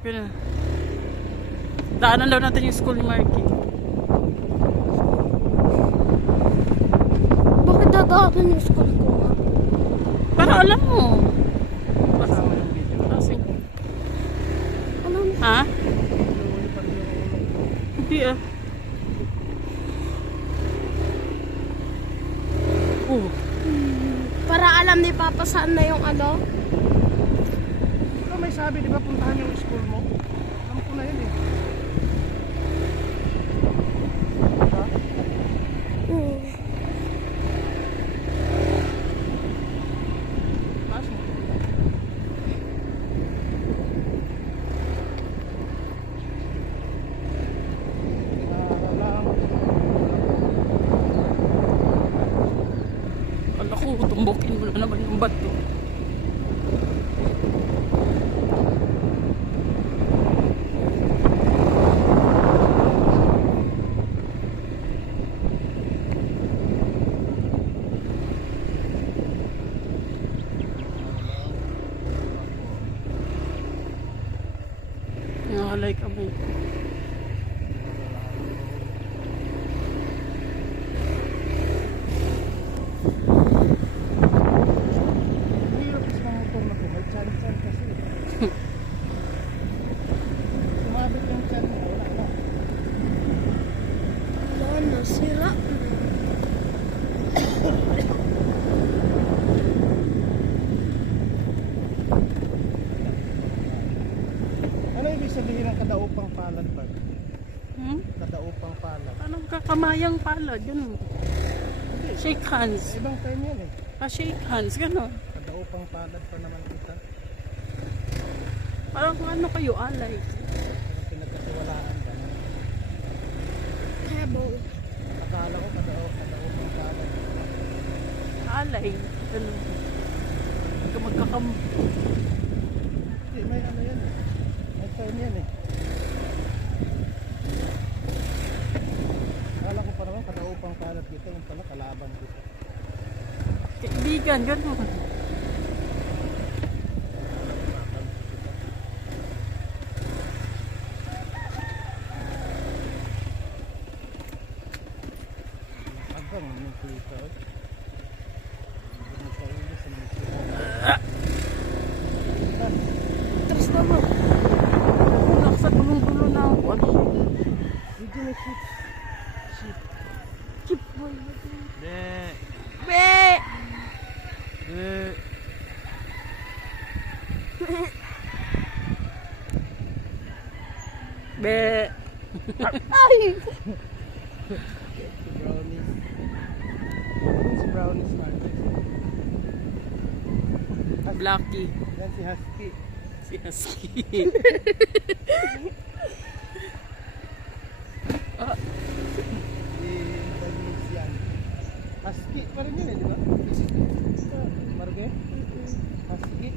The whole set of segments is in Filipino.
Okay na. Daanan daw natin yung school ni Marky. Bakit dadaanan yung school ko? Para alam mo. Kasi, Alam mo? ha? Hindi ah. Oh. Para alam ni Papa saan na yung ano? Ikaw may sabi, di ba puntahan yung school mo? Alam ko na yun eh. Diba? Taas mo. Kala ko, tumbukin mo na naman yung bato. Nakalay kami. Hirap is mga motor na to. May chan-chan kasi. Sumabit yung chan mo. Wala na. Wala na, sira. Ano ibig sabihin ng kadaupang palad pa? Hmm? Kadaupang palad. Anong kakamayang palad? Yun. Shake hands. Ibang time yan eh. Shake hands. Gano'n. Kadaupang palad pa naman kita. Parang ano kayo, alay. Pero pinagkatiwalaan ba? Hebong. Akala ko kadaupang palad. Alay. Gano'n. Magkakam... Hindi, may ano yan eh. May time yan eh. Akala ko pa naman kadaupang palad dito. Yung pala kalaban dito. Kaibigan, gano'n. Abang yung kita eh. Hindi mo kaili sa mga kita. Tres naman. Sa gulong-gulo na ako. Ano? Hindi na shit. Shit. Chip boy. De. Be! De. Be! Ay! Si Brownies. Si Brownies Marcus. Blacky. Yan si Husky. Si Husky. Si Brownies yan. Husky pa rin yun eh, di ba? Marge? Husky.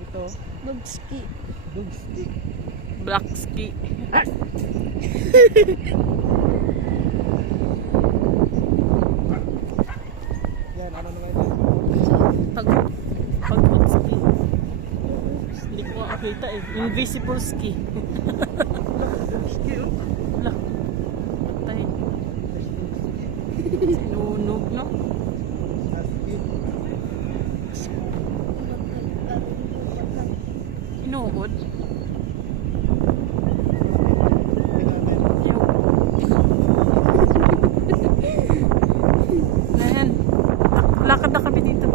Ito. Dogski. Dugski. Blacksky. Yan, ano naman yan? Pag-ski. Hindi ko makakita eh. Invisible ski. Dugski oh. Wala. Patay. Sinunog, no? Husky. Inuhod. Pinapin. Yung... Ayan. Lakad na kami dito.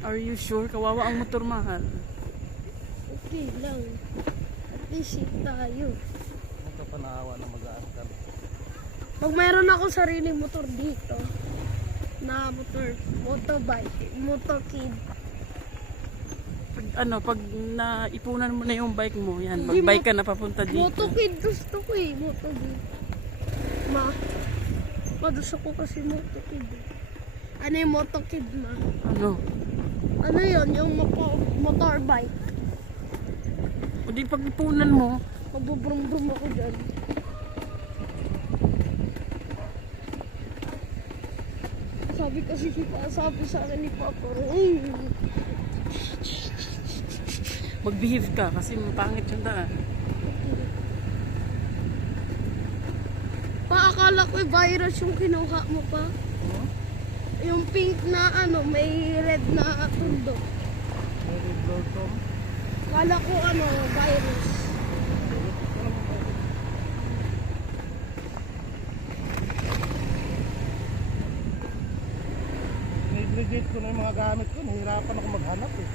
Are you sure? Kawawa ang motor, mahal. Okay lang. At least safe tayo. Nagkapanaawa na mag-aangkar. Pag mayroon ako sariling motor dito, na motorbike, motokid. Pag naipunan mo na yung bike mo, yan, Hindi mag-bike ka na papunta dito. Motokid gusto ko eh, motokid. Gusto ko kasi motokid. Ano yung motokid ma? Ano? Ano yun? Yung motorbike. O di pag ipunan mo, Magbubrum-brum ako dyan. Sabi sa akin ni Papa, Mag-behave ka kasi mapangit yung daan. Akala ko virus yung kinuha mo pa. Yung pink na ano, may red na tundo. Very blossom. Akala ko ano, virus. Negligate ko na yung mga gamit ko. Nahirapan ako maghanap eh.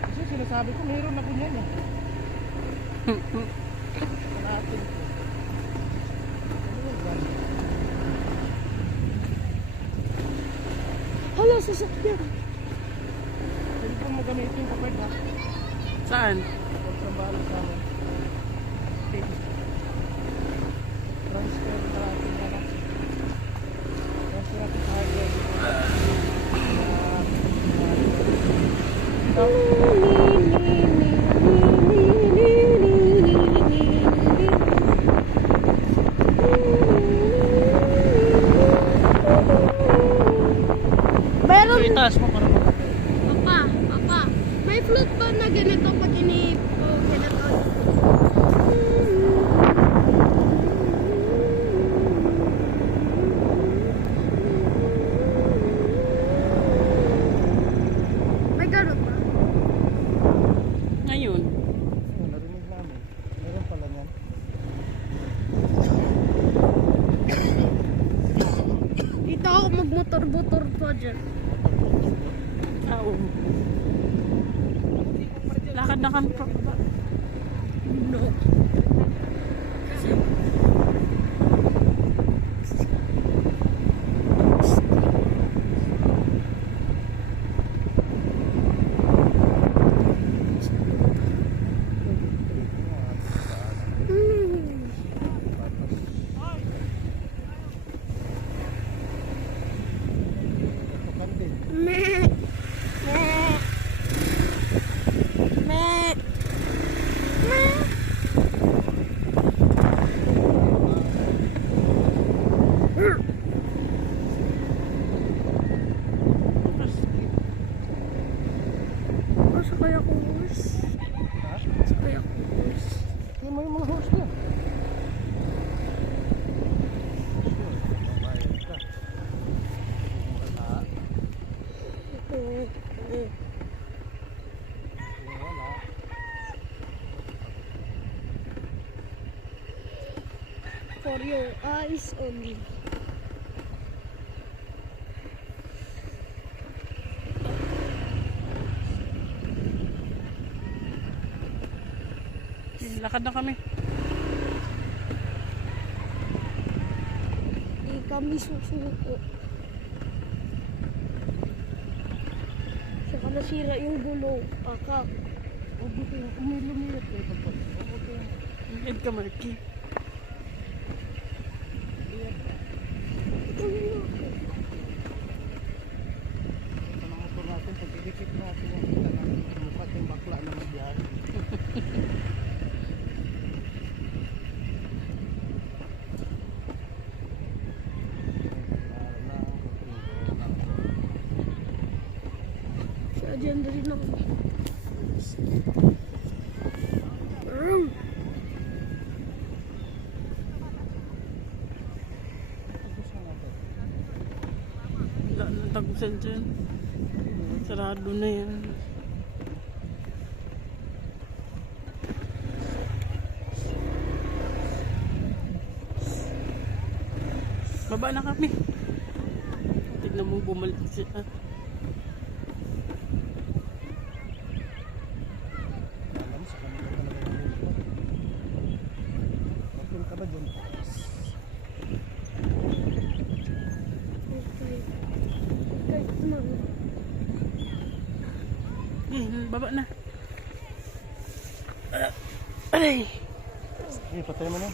Kasi sinasabi ko, mayroon na ganyan eh. Natin ko. Ano yung ganyan? Hala, sasakyan. Pwede po mo gamitin ko pwede ha? Saan? Huwag sa balo sa amin. Transfer natin na lang. Transfer natin sa hardware. Meron. So itaas mo para mag- Papa, may flute ba na ganito pag ganito? May ganun ba? Ngayon. Oh, narinig namin. Meron pala niyan. Dito ako magmotor-motor pa dyan. Oo. Lakad na kami pa. No. Meh. Meh. Meh. Meh. Sakay ako horse. Ha? Sakay ako horse. Tingnan mo yung mga horse niya. Babayad ka. Wala. Wala. For your eyes only. Lakad na kami. Di kami susuko. Saka nasira yung gulo. Akak. Huwag mo kayo. Umilumiyat kayo pagpag. Huwag kayo. Ed ka, Marky. Sa mga motor natin, pag idikit natin yung kita natin, mukha yung bakla na magbiyahe. Siya dyan rin ako. Wala nang tagusan dyan. Sarado na yan. Baba na kami. Tignan mo bumalik siya. Alam, sa kanila talaga yung motor. Papil ka ba dyan? Kahit na. Baba na. Aray! Eh, patay mo na.